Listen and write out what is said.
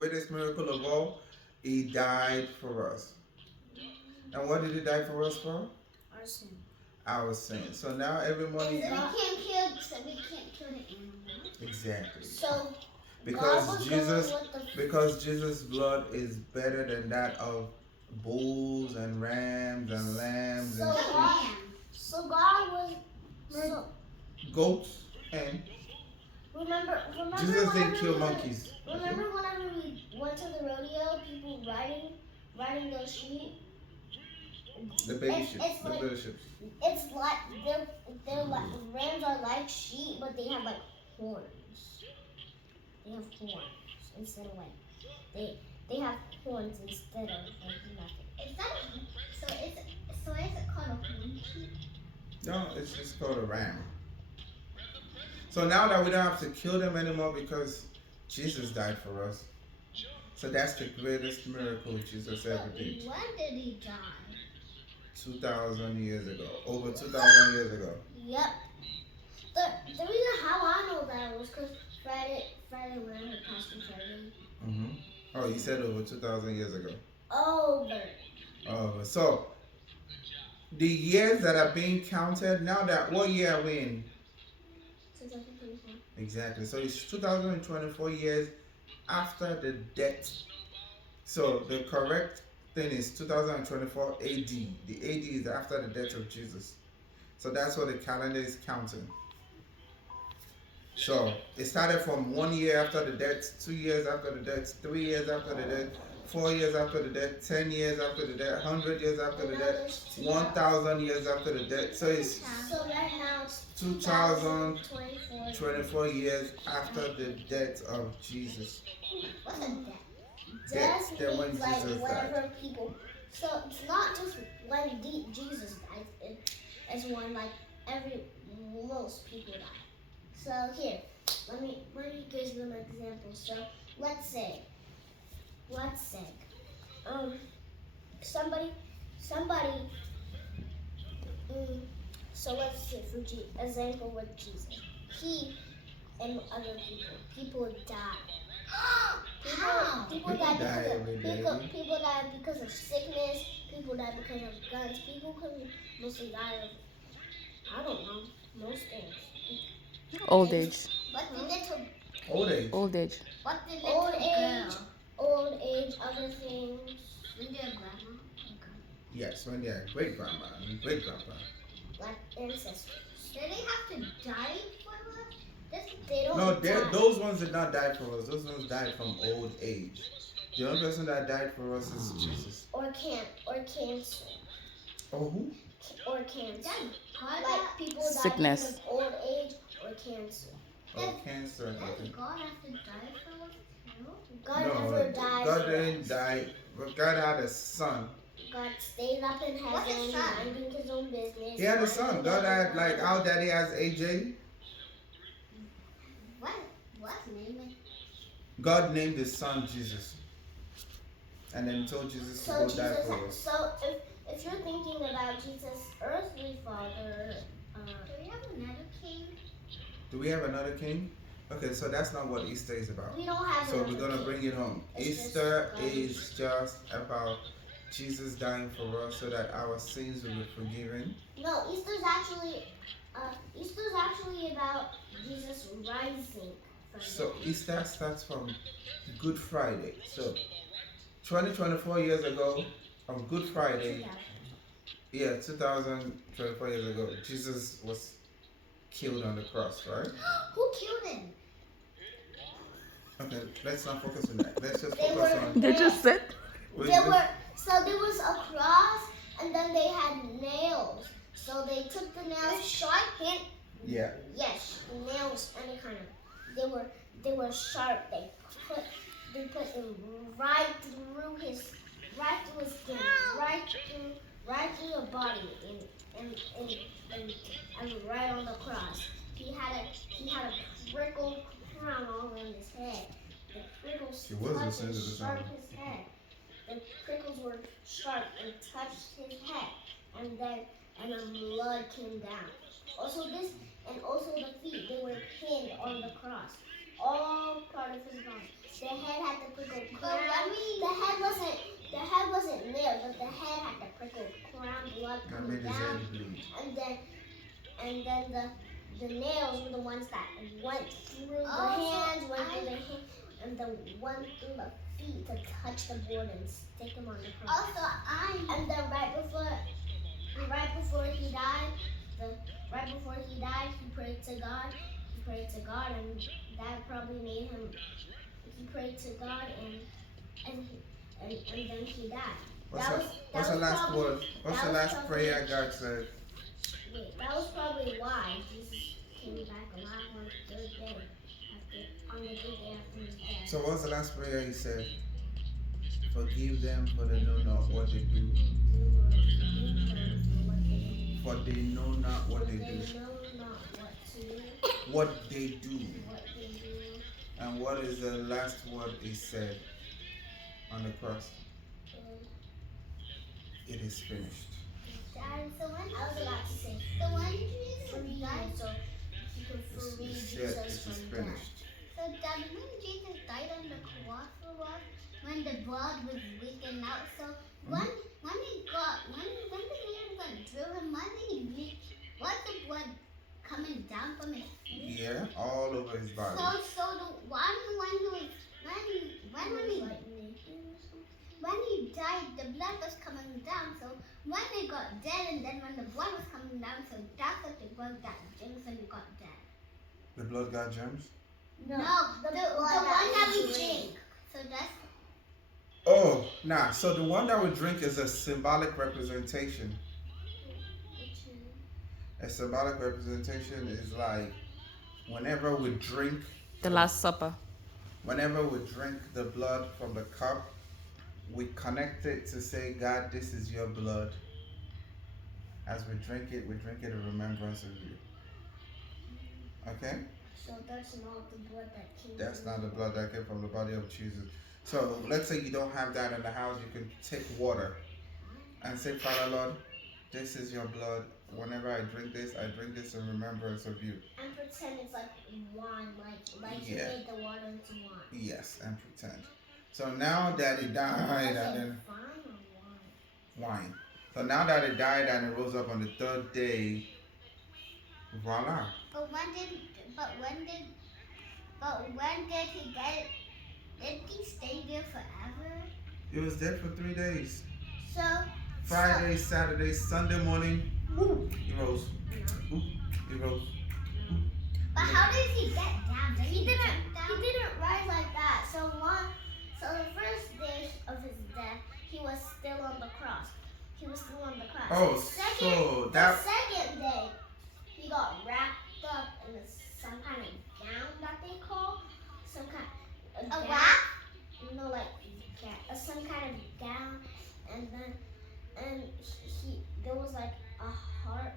Greatest miracle of all, he died for us. And what did he die for us for? Our sin. Our sin. So now every morning, So we can't kill the animal. exactly. So God Because was Jesus, going with the because Jesus' blood is better than that of bulls and rams and lambs and so God was so goats and remember Jesus didn't whenever kill monkeys. Okay? remember whenever we went to the rodeo, people riding those sheep. The baby It's, sheep, it's the like little sheep. it's like they're like rams are like sheep, but they have like horns. They have horns instead of like they have horns instead of like nothing. Is that is it called a horn sheep? No, it's just called a ram. So now that we don't have to kill them anymore because Jesus died for us. So that's the greatest miracle Jesus ever did. When did he die? 2,000 years ago. Over 2,000 years ago. Yep. The reason how I know that was because Friday when I heard Pastor Friday. Mm-hmm. Oh, you said over 2,000 years ago. Over. Oh, so the years that are being counted now, that what year are we in? 2024. Exactly. So it's 2024 years after the death. So the correct thing is 2024 AD. The AD is after the death of Jesus. So that's what the calendar is counting. So it started from 1 year after the death, 2 years after the death, 3 years after the death, 4 years after the death, 10 years after the death, 100 years after the death, 1,000 years after the death. So it's So right now it's 2024 2024. years after the death of Jesus. What's a death? Death, Death that when means like Jesus died. whenever people. So it's not just when Jesus died. It's when like every most people die. So here, let me give you an example. So let's say let's say um somebody mm, so let's say for example with Jesus, he and other people die. People die die because every of day. people die because of sickness. People die because of guns. People can mostly die of I don't know most things. Old age. But the little Old age. Old age. What the little old age, old age, other things. When they're grandma. Yes, when they are great grandma and great grandpa. Like ancestors. Do they have to die for us? They don't No, die. those ones did not die for us. Those ones died from old age. The only person that died for us is Jesus. Or cancer. Oh, who? Or cancer. Like people die Sickness. because of old age or cancer. Oh, cancer. Does Okay. God have to die for us? No. God No, never died. God for didn't us. die, but God had a son. God stayed up in heaven, minding his own business. He had a son. God had, like our daddy has AJ. What? What name it? God named his son Jesus. And then told Jesus to go die for us. So if you're thinking about Jesus' earthly father, do we have another king? Do we have another king? Okay, so that's not what Easter is about. We don't have. So we're gonna bring it home. Easter is just about Jesus dying for us so that our sins will be forgiven. No, Easter's actually about Jesus rising. So Easter starts from Good Friday. So 2024 years ago, on Good Friday, 2024 years ago, Jesus was killed on the cross, right? Who killed him? Okay, let's not focus on that. Let's just focus on. They just said. There was a cross, and then they had nails. So they took the nails, sharp him. Yeah. Yes, nails, any kind of. They were sharp. They put them right through his skin, right through the body, and right on the cross. He had a prickle crown all around his head. The prickles He was touched listening to the sharp song. his head. The prickles were sharp and touched his head, and the blood came down. Also the feet, they were pinned on the cross. All part of his body. The head had the prickle wasn't nailed, but the head had the prickle crown, blood That coming made his down, head bleed. and then the nails were the ones that went through the hands, went through the hand, and the one through the feet to touch the board and stick him on the cross. And then right before he died, he prayed to God. He prayed to God, and that probably made him. He prayed to God, and then he died. What's the last word? What's the last prayer God said? Wait, that was probably why Jesus came back alive on the third day on the third day after his death. So what's the last prayer he said? Forgive them, for they know not what they do. For they know not what they do. What they do. And what is the last word he said on the cross? It is finished. Dad, so when I was about to say, so when Jesus died, so he could free It Jesus said it is from death. finished. So Dad, when Jesus died on the cross for us, when the blood was leaking out, so when the man got driven, was the blood coming down from his feet? Yeah, all over his body. So the one when he died, the blood was coming down. So when he got dead, and then when the blood was coming down, so that's what the blood got James when he got dead. The blood got germs? No, the one that we drink. So that's Oh, nah. So the one that we drink is a symbolic representation. A symbolic representation is like whenever we drink The Last Supper. whenever we drink the blood from the cup, we connect it to say, God, this is your blood. As we drink it in remembrance of you. Okay? So that's not the blood that came. That's not the blood that came from the body of Jesus. So let's say you don't have that in the house, you can take water and say, Father Lord, this is your blood. Whenever I drink this in remembrance of you. And pretend it's like wine, like you Yeah. made the water into wine. Yes, and pretend. So now that he died Is and it then wine or wine? wine. So now that he died and he rose up on the third day, voila. But when did he get? Did he stay there forever? He was dead for 3 days. So Friday, Saturday, Sunday morning, woo, he rose. Woo, he rose. but how did he get down? Did He jump didn't down? rise like that. So the first day of his death, he was still on the cross. Oh, The so that second day, he got wrapped up in some kind of gown that they call A gown. wrap? No, like some kind of gown, and then he there was like a heart